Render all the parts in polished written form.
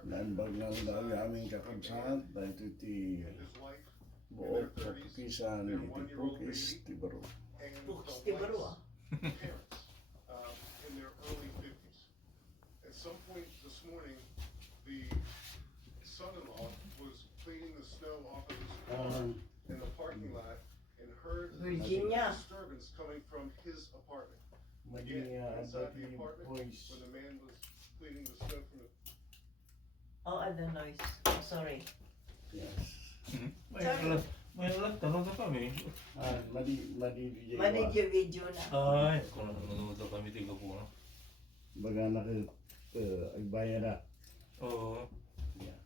Nainbag na ang aming kakabsat dahil iti buok sa Pukisan iti Pukis ti Baro. Pukis ti Baro ah. In their early 50s. At some point this morning, the son-in-law was cleaning the snow off of his car in the parking lot and heard Virginia. disturbance coming from his apartment. Maging Inside the dati apartment, boys. when the man was cleaning the snow from the Oh, the noise. Sorry. Yes. May alam, tanong na kami. Madi DJ Manid yung video na. Ay, kung nanonood na kami, tiga po na. Baga na ay bayan na. Oo. Yeah.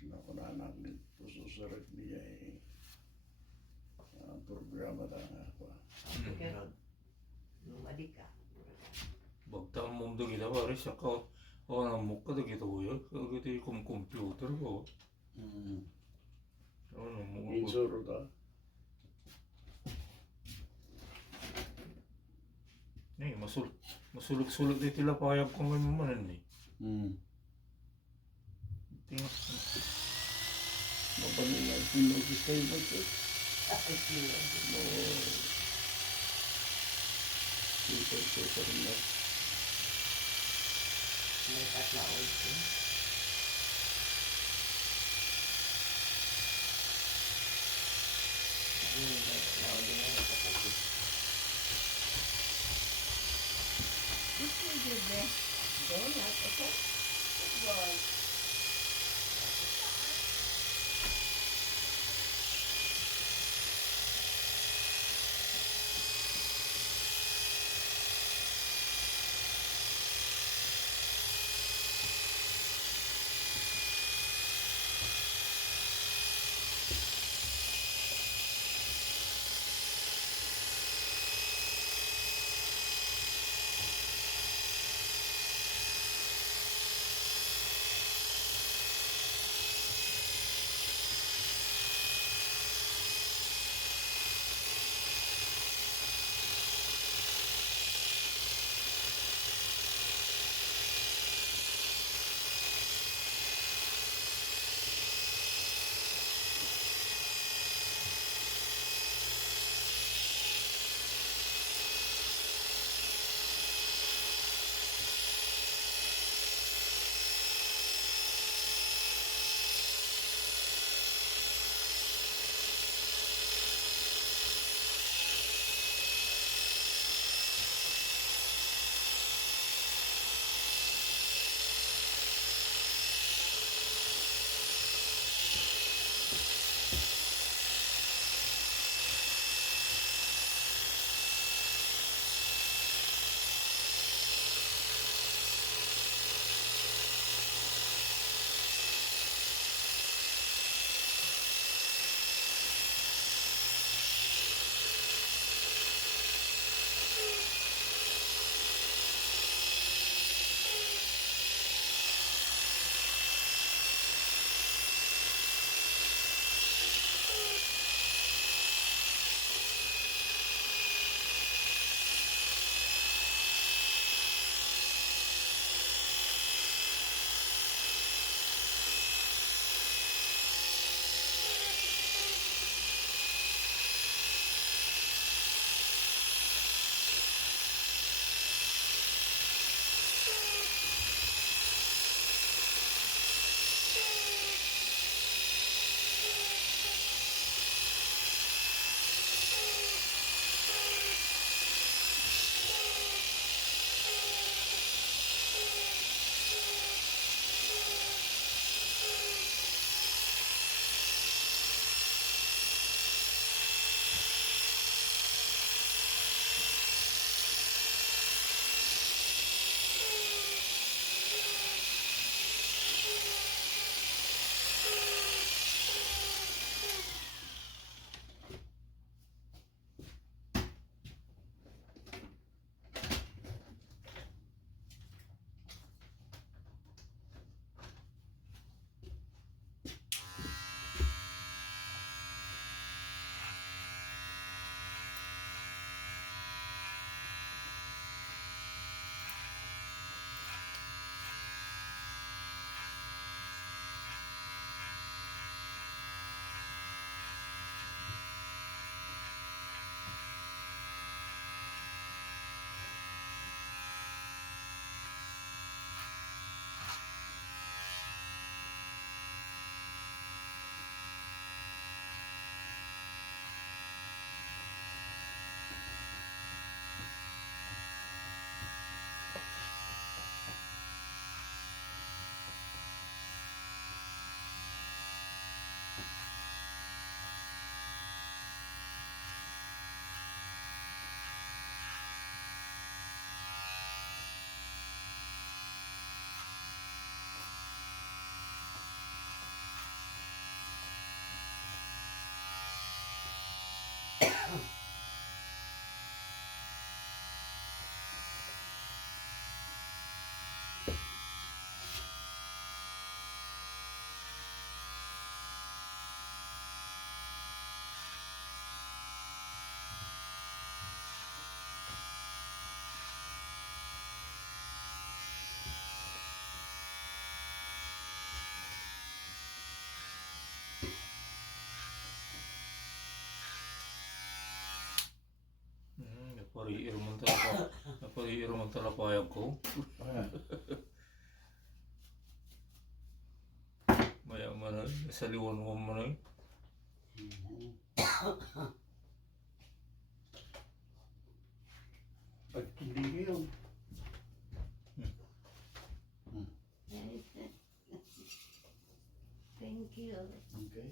Sinakunanak nito susurit niya programa na ako. Lumadi ka. Bagtang mong da kita pare siya ka. O nang mukha da kita ko yun. Kaya kita yung computer ko. Ano mo? Insuro ka? Eh, masulog-sulog din tila payag ko ngayon manan eh. Tingnan. Mapanin na pinugis kayo ba ito? Super na. May tatlawag ko. May tatlawag din ako sa kapit. This is your best donut, okay? Good boy. napahiram ang talapayag ko. Maya man ay, nasaliwan mo man ay. Pag hindi yun. Thank you. Okay.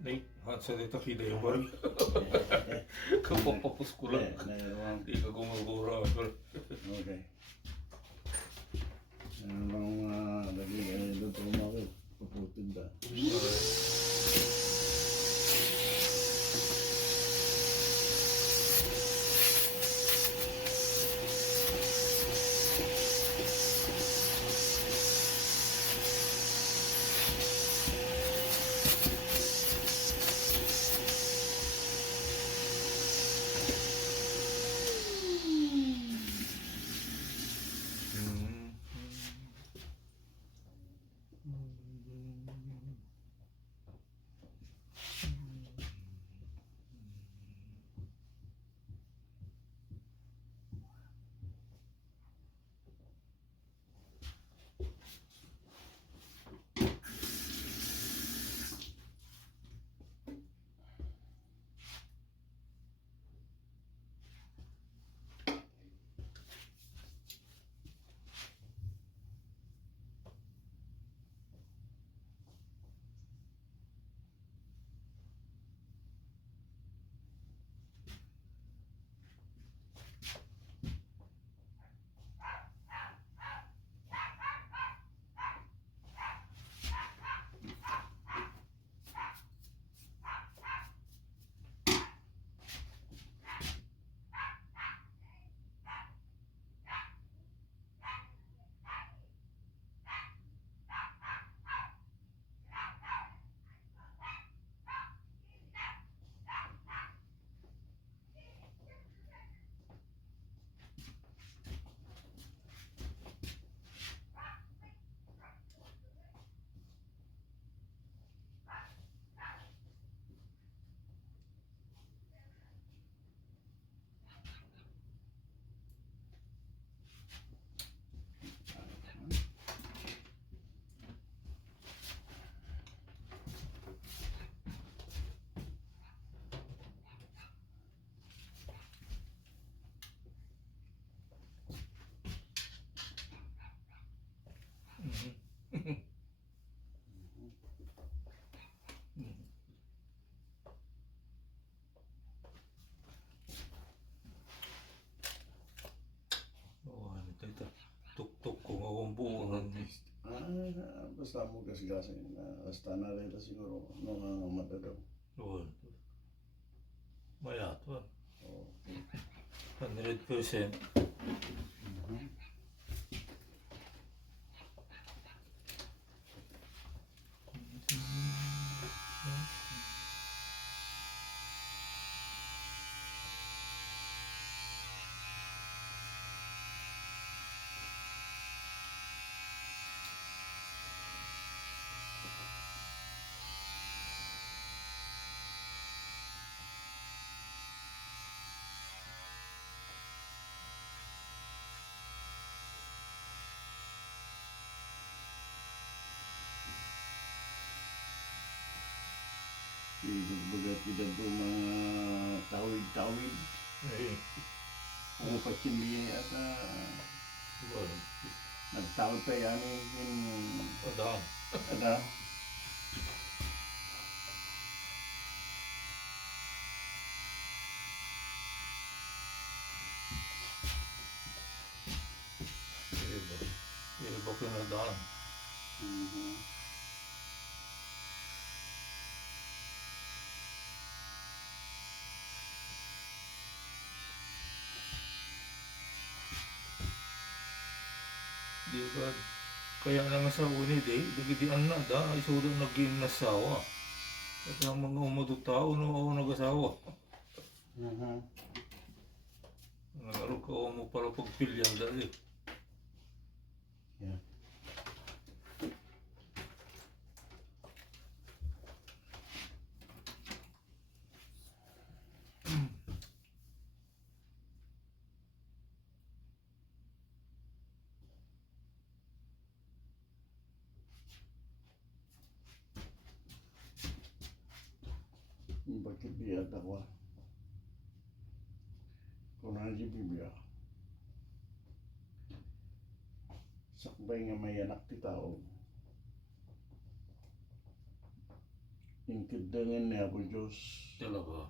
Nih, sa dito kita yung baru. Kapapapos ko lang. Hindi ka gumagura. Okay. Ano lagi kayo doon tumawag. Paputin ba? ang buunan niya. Basta mo gasgasin na hasta na rin siguro nangangamata daw. Well, mayat ba? Okay. 100%. Bagat kita tu mga tawid-tawid. Eh, Ang pagkindi at well, nagtawid pa yan yung padaan. ano. Iba ko na daan. Di ba? Kaya na nga sa unid eh, dagidian na da, ay sudan naging nasawa. At ang mga umadong tao no ako nag-asawa. Nangaro ka mo para pagpilyan dali. Yeah. Bakit biya ako? Kung hindi bibiya. Sakbay nga may anak ti tao. Ingkidangan niya po Diyos. Talaga.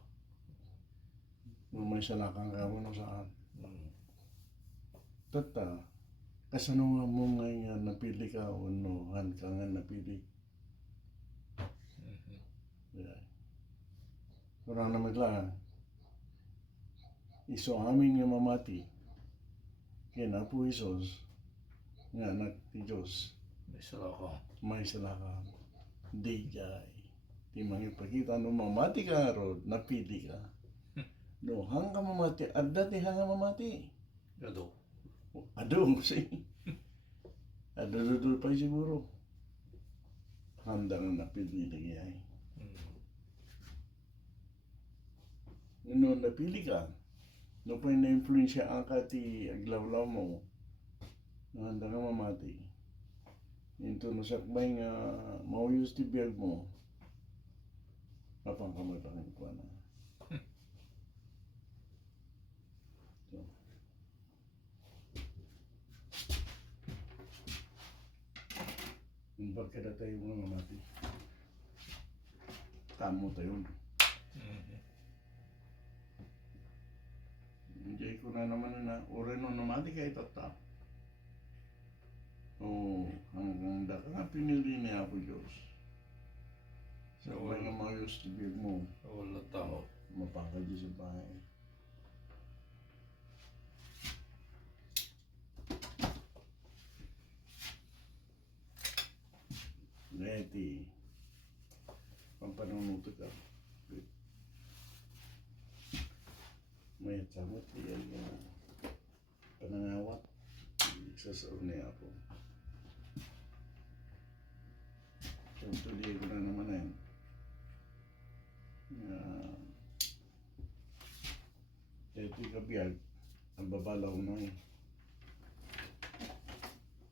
Nung may salakang kamo no saan. Tata, kasano nga mo nga napili ka o no, han ka nga napili. Yeah. Kurang naman lang. Iso amin nga mamati. Kaya na po Isos. Nga anak ti Diyos. May sala ka. May salakang. Di jay. Di mangipakita no mamati ka rod, napili ka. No, hang ka mamati. Adda ti hang ka mamati. Ado. Ado, si. Ado pa siguro. Handa nga napili na gayay. No, napili ka. No pa na-influensya ang ti aglawlaw mo. Handa nga mamati. Ito nasakbay nga mauyos ti biyag mo. Kapang kamay pa ko na. So. Yung pagkada tayo mga mamati. Tamo tayo. Hindi ko na naman na ore no namati kay tata. Oh, hanggang da ka nga pinili niya po Diyos. Sa may nga mayos tibig mo, Wala tao. mapakal di sa bahay. Neti, pampanunuto ka. May samot yan nga panangawat. Sasaw niya po. So, tuloy ko na naman na yan. Ito kabiyag, ang babalaw na eh.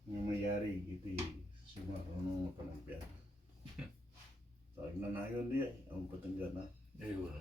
Nga mayari, iti sumarunong mapanagbiag. Tawag na na yun di eh, ang patanggan na. Eh, wala.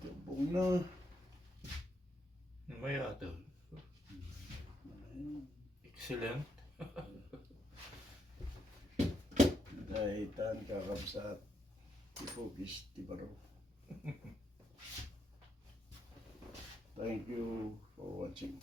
Ito po na. Namaya ito. Excellent. Dahitan, kakabsat, ti Pukis, ti Baro. Thank you for watching.